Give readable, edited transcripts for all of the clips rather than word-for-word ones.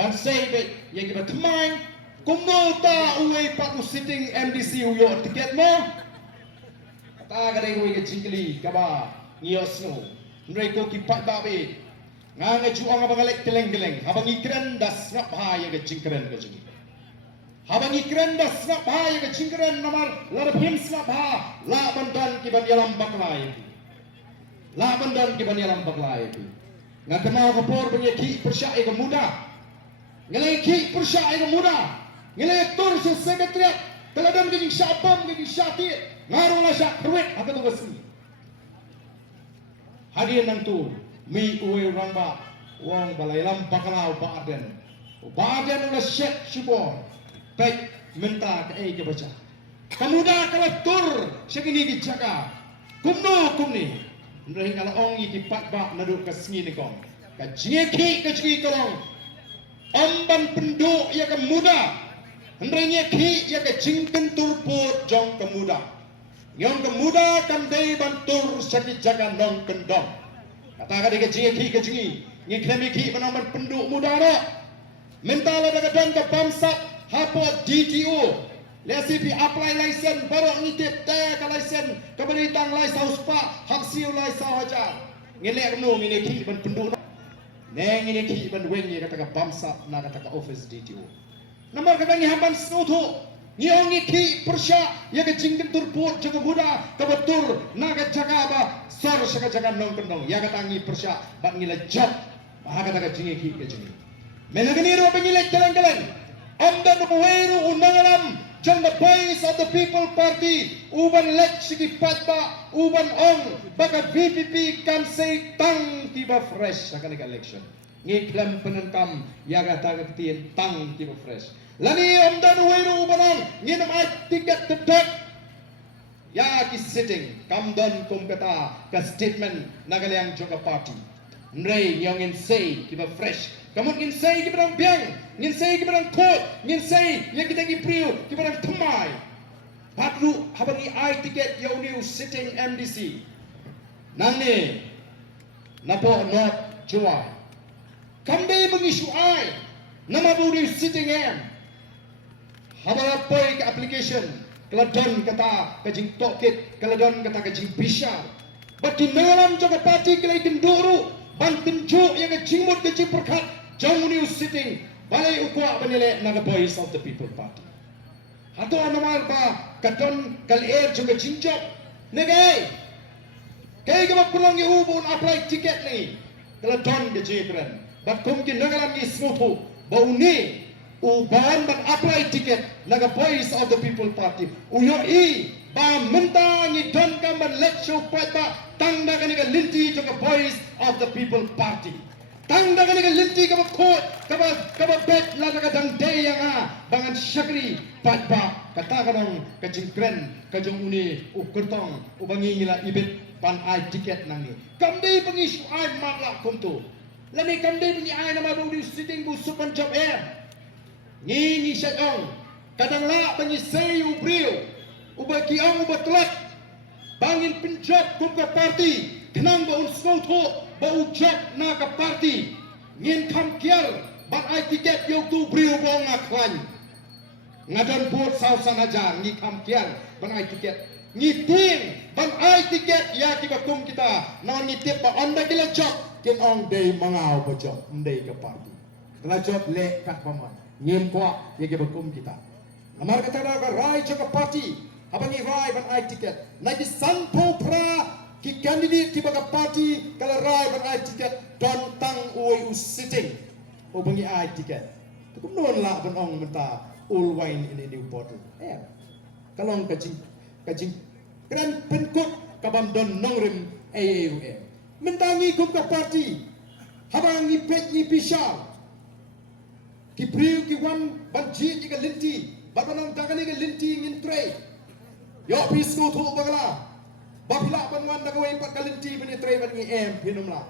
bansai be yang kita temai kumota uai pat sitting MDC uyo tiket mo kata kadai uai ke jingkli kaba ngiosno mereka kipat babe ngange juang abang alek keleng-keleng abang ikren das ngap bahaya ke jingkren ke jingi abang ikren das ngap bahaya ke jingkren nomor lar hims ngap bah la bandan ki ban yalam baklai la bandan ki ban yalam baklai ngat mau kapor penyeki persai ke muda ngelai ki persai ke muda ngelai tur sekretariat teladan ke syabam ke syati ngarulah syak perwet apa tu besi hadir nantu mi uwe ramba wong balai lam bakalau baden ulah syek syubor baik minta ke baca pemuda kalau tur segini dijaga kumni ndai kalau ong iki pat bak naduk ke sengi ni kong ka jeki ke jeki kolong amban penduk ya ke muda ndai nyeki ya ke jingken turput jong ke muda yang ke muda kan dei bantur saki jaga nong kendong kata ka ke jeki ke jeki ni klemi ki menomor penduk muda ro mentala daga dan ke bamsat hapo DTO lesi pi apply license baru ngitip teh ke license keberitang license uspa hak siu license hajar ngelek no ngene ki ban penduk neng ngene ki ban wengi kata ka bamsat na kata ka office DTO nomor kadang hamban snoto ngi ki persya ya ke jingken turput jaga buda ke betul na ka jaga ba sor saka jaga nong kendong ya kata ngi persya bak ngila job bah kata ka jingi ki ke jingi menagani ro pengilek jalan-jalan amdan buweru unangalam jang the voice of the people party uban lek sigi patba uban ong baka VPP kan say tang tiba fresh akan election ngiklam penenkam ya kata ketien tang tiba fresh lani amdan buweru uban nginam ai tiket tedak ya ki sitting kamdon kumpeta ka statement nagaliang joka party nrei yang say tiba fresh kamu ngin say ki barang biang ngin say ki barang kot ngin say yang kita ngi priu ki barang temai patru habangi ai tiket yau new sitting MDC nangni napo not juai kambe mengisu ai nama budi sitting M habara poi ke application keladon kata kajing tokit keladon kata kajing bisa bagi nalam jaga parti kelai kenduru bantenjuk yang kajingmut kajing perkat jauh new sitting balai ukwa benile naga voice of the people party hato anamal ba kadon kal air juga jinjok negai kai ga pulang ye ubun apply tiket ni kala don ke jekran bat kum ki nagalam ni smutu bauni uban ban apply tiket naga voice of the people party uyo I ba menta ni don kam ban lecture pat ba tangda ka ni linti juga voice of the people party tangda ka ni linti ka kot ka bet la ka dang day yang bangan syakri pat ba kata ka nang ka jingkren ka jong uni ukurtong ubangi ngila ibit pan ai tiket nang ni kamde pengisu ai makla kumtu lani kamde pengi ai nama budi sitting bu supan job ni syadong kadang la pengi sayu brio ubaki ang ubatlat bangin penjob kum ka party kenang ba unsauto ba ujab na ka party ngin kam kial ban ai tiket yo tu brio bong ngaklan ngadon bot sausan aja ngi kam kial ban ai tiket ngiting ban ai tiket ya kibakum kita non ngitip ba onda kila job kin ong day mangau ba job ndai ka party kala job le kat paman ngim kwa ya kibakum kita namar kata ka rai ka party abangi rai ban ai tiket nagi sanpo pra ki candidate ki baga party kala rai ban ai tiket don tang oi sitting abangi ai tiket kum non la ban ong menta all wine in a new bottle kalong kajing kran penkut kabam don nongrim AAUM mentangi kum ka party habangi pet ni pisau ki priu ki wan banji ki linti babanong dagani ki linti ngin tray yo pisku tu bagala bapila banwan da kawai pat kalinti bani tray ban ngi pinumla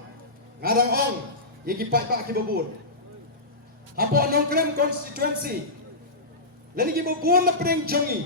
ngadang ong yegi pat ki babun hapo nong krem constituency lani ki babun na pring jongi